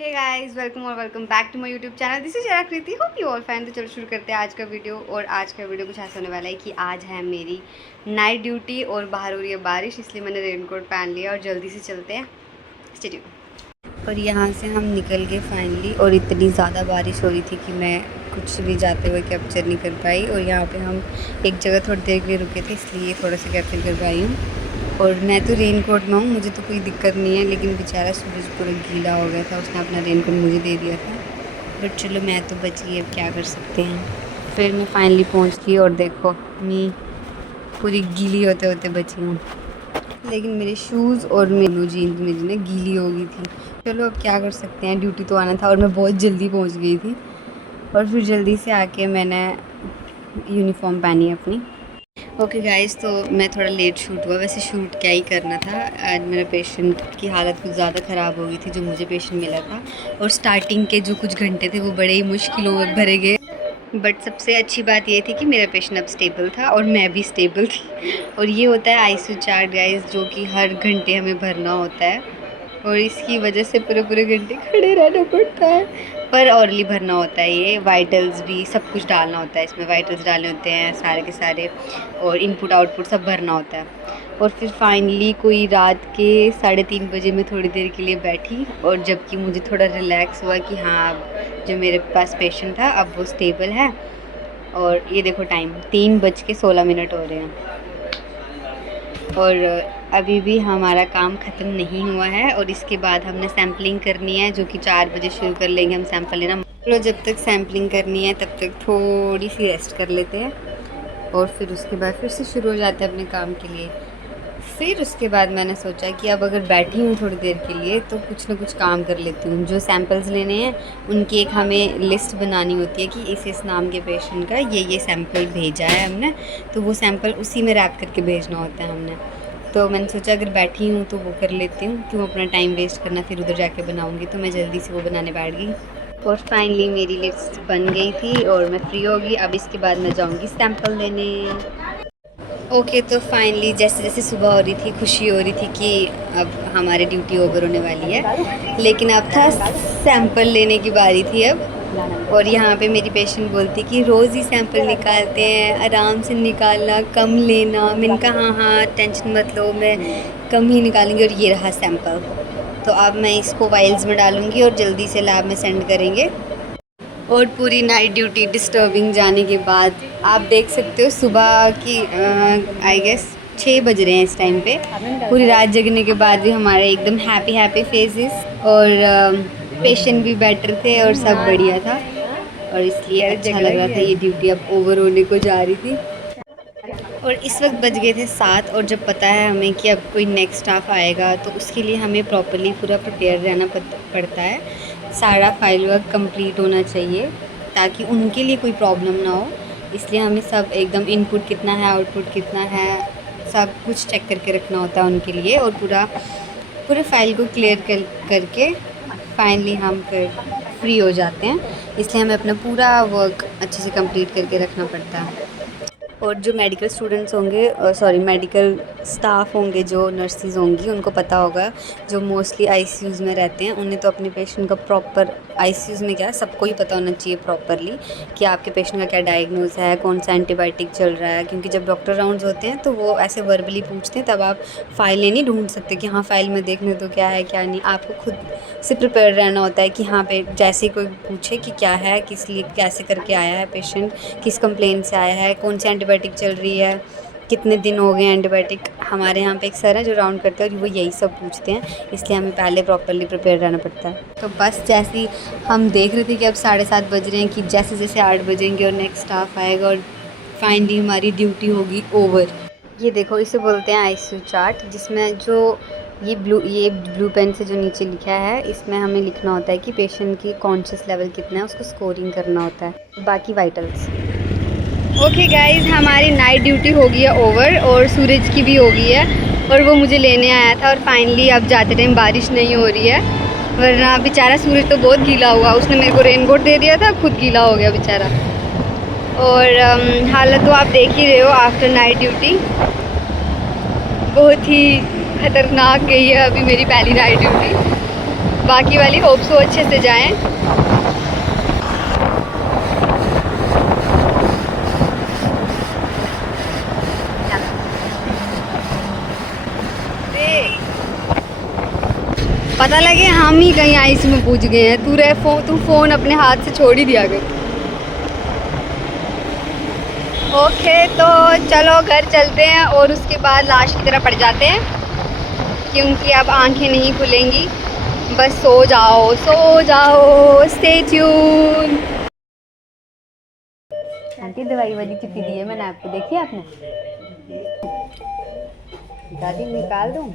हे guys, welcome और welcome back to my YouTube channel. This is Aakriti. Hope you all fine. तो चलो शुरू करते हैं आज का वीडियो। और आज का वीडियो कुछ ऐसा होने वाला है कि आज है मेरी नाइट ड्यूटी और बाहर हो रही है बारिश, इसलिए मैंने रेनकोट पहन लिया और जल्दी से चलते हैं। Stay tuned. और यहाँ से हम निकल गए फाइनली, और इतनी ज़्यादा बारिश हो रही थी कि मैं कुछ भी जाते हुए कैप्चर नहीं कर पाई। और यहाँ पे हम एक जगह थोड़ी देर के लिए रुके थे, इसलिए थोड़ा सा कैप्चर कर पाई हूँ। और मैं तो रेनकोट में हूँ, मुझे तो कोई दिक्कत नहीं है, लेकिन बेचारा सूरज पूरा गीला हो गया था, उसने अपना रेनकोट मुझे दे दिया था। बट चलो मैं तो बच गई, अब क्या कर सकते हैं। फिर मैं फाइनली पहुँच गई और देखो मैं पूरी गीली होते होते बची हूँ, लेकिन मेरे शूज़ और मेरी जीन्स मेरी ना गीली हो गई थी। चलो अब क्या कर सकते हैं, ड्यूटी तो आना था और मैं बहुत जल्दी पहुँच गई थी। और फिर जल्दी से आके मैंने यूनिफॉर्म पहनी अपनी। ओके गाइस, तो मैं थोड़ा लेट शूट हुआ। वैसे शूट क्या ही करना था, आज मेरा पेशेंट की हालत कुछ ज़्यादा ख़राब हो गई थी जो मुझे पेशेंट मिला था। और स्टार्टिंग के जो कुछ घंटे थे वो बड़े ही मुश्किलों में भरे गए। बट सबसे अच्छी बात ये थी कि मेरा पेशेंट अब स्टेबल था और मैं भी स्टेबल थी। और ये होता है आईसीयू चार्ट गाइस, जो कि हर घंटे हमें भरना होता है, और इसकी वजह से पूरे पूरे घंटे खड़े रहना पड़ता है। पर औरली भरना होता है, ये वाइटल्स भी सब कुछ डालना होता है इसमें, वाइटल्स डालने होते हैं सारे के सारे, और इनपुट आउटपुट सब भरना होता है। और फिर फाइनली कोई रात के 3:30 बजे मैं थोड़ी देर के लिए बैठी, और जबकि मुझे थोड़ा रिलैक्स हुआ कि हाँ अब जो मेरे पास पेशेंट था अब वो स्टेबल है। और ये देखो टाइम 3:16 हो रहे हैं, और अभी भी हमारा काम ख़त्म नहीं हुआ है। और इसके बाद हमने सैम्पलिंग करनी है, जो कि 4 बजे शुरू कर लेंगे हम सैंपल लेना। चलो जब तक सैम्पलिंग करनी है तब तक थोड़ी सी रेस्ट कर लेते हैं, और फिर उसके बाद फिर से शुरू हो जाते हैं अपने काम के लिए। फिर उसके बाद मैंने सोचा कि अब अगर बैठी हूँ थोड़ी देर के लिए तो कुछ ना कुछ काम कर लेती हूँ। जो सैंपल्स लेने हैं उनकी एक हमें लिस्ट बनानी होती है कि इस नाम के पेशेंट का ये सैंपल भेजा है हमने, तो वो सैंपल उसी में रैप करके भेजना होता है हमने। तो मैंने सोचा अगर बैठी हूँ तो वो कर लेती हूँ, क्यों अपना टाइम वेस्ट करना, फिर उधर जाके बनाऊँगी। तो मैं जल्दी से वो बनाने बैठ गई, और फाइनली मेरी लिस्ट बन गई थी और मैं फ्री होगी। अब इसके बाद मैं जाऊँगी सैंपल लेने। ओके, तो फाइनली जैसे जैसे सुबह हो रही थी खुशी हो रही थी कि अब हमारी ड्यूटी ओवर होने वाली है, लेकिन अब था सैंपल लेने की बारी थी अब। और यहाँ पे मेरी पेशेंट बोलती कि रोज़ ही सैंपल निकालते हैं, आराम से निकालना, कम लेना। मैंने कहा हाँ टेंशन मत लो, मैं कम ही निकालेंगे। और ये रहा सैंपल, तो अब मैं इसको वाइल्स में डालूँगी और जल्दी से लैब में सेंड करेंगे। और पूरी नाइट ड्यूटी डिस्टर्बिंग जाने के बाद आप देख सकते हो सुबह की आई गेस 6 बज रहे हैं इस टाइम पे। पूरी रात जगने के बाद भी हमारे एकदम हैप्पी फेसेस, और पेशेंट भी बेटर थे और सब बढ़िया था, और इसलिए अच्छा लग रहा था। ये ड्यूटी अब ओवर होने को जा रही थी, और इस वक्त बज गए थे 7। और जब पता है हमें कि अब कोई नेक्स्ट स्टाफ आएगा तो उसके लिए हमें प्रॉपर्ली पूरा प्रिपेयर रहना पड़ता है। सारा फाइल वर्क कंप्लीट होना चाहिए ताकि उनके लिए कोई प्रॉब्लम ना हो। इसलिए हमें सब एकदम इनपुट कितना है आउटपुट कितना है सब कुछ चेक करके रखना होता है उनके लिए, और पूरे फाइल को क्लियर करके फाइनली हम फिर फ्री हो जाते हैं। इसलिए हमें अपना पूरा वर्क अच्छे से कंप्लीट करके रखना पड़ता है। और जो मेडिकल स्टूडेंट्स होंगे, सॉरी मेडिकल स्टाफ होंगे, जो नर्सिस होंगी, उनको पता होगा, जो मोस्टली आईसीयूज़ में रहते हैं उन्हें तो अपने पेशेंट का प्रॉपर, आईसीयूज़ में क्या सबको ही पता होना चाहिए प्रॉपरली कि आपके पेशेंट का क्या डायग्नोज है, कौन सा एंटीबायोटिक चल रहा है। क्योंकि जब डॉक्टर राउंड्स होते हैं तो वो ऐसे वर्बली पूछते हैं, तब आप फाइलें नहीं ढूंढ सकते कि हाँ फाइल में देखने तो क्या है क्या नहीं। आपको खुद से प्रिपेयर रहना होता है कि हाँ पे जैसे कोई पूछे कि क्या है, किस लिए कैसे करके आया है पेशेंट, किस कंप्लेंट से आया है, कौन सी एंटीबायोटिक चल रही है, कितने दिन हो गए एंटीबायोटिक। हमारे यहाँ पे एक सर है जो राउंड करते हैं और वो यही सब पूछते हैं, इसलिए हमें पहले प्रॉपरली प्रिपेयर रहना पड़ता है। तो बस जैसे ही हम देख रहे थे कि अब 7:30 बज रहे हैं कि जैसे जैसे 8 बजेंगे और नेक्स्ट स्टाफ आएगा और फाइनली हमारी ड्यूटी होगी ओवर। ये देखो इसे बोलते हैं आईसीयू चार्ट, जिसमें जो ये ब्लू पेन से जो नीचे लिखा है इसमें हमें लिखना होता है कि पेशेंट की कॉन्शियस लेवल कितना है, उसको स्कोरिंग करना होता है, बाकी वाइटल्स। ओके गाइज, हमारी नाइट ड्यूटी हो गई है ओवर, और सूरज की भी हो गई है, और वो मुझे लेने आया था। और फाइनली अब जाते टाइम बारिश नहीं हो रही है, वरना बेचारा सूरज तो बहुत गीला हुआ। उसने मेरे को रेनकोट दे दिया था, खुद गीला हो गया बेचारा। और हालत तो आप देख ही रहे हो आफ्टर नाइट ड्यूटी, बहुत ही ख़तरनाक गई है अभी मेरी पहली नाइट ड्यूटी। बाकी वाली होप्स वो अच्छे से जाएं। पता लगे हम ही कहीं आइस में पूछ गए हैं। तू फोन अपने हाथ से छोड़ ही दिया कर। ओके, तो चलो घर चलते हैं और उसके बाद लाश की तरह पड़ जाते हैं, क्योंकि अब आंखें नहीं खुलेंगी। बस सो जाओ, सो जाओ, स्टे ट्यून। आंटी दवाई वाली चिट्ठी दी है मैंने आपको, देखी आपने? दादी निकाल दूँ?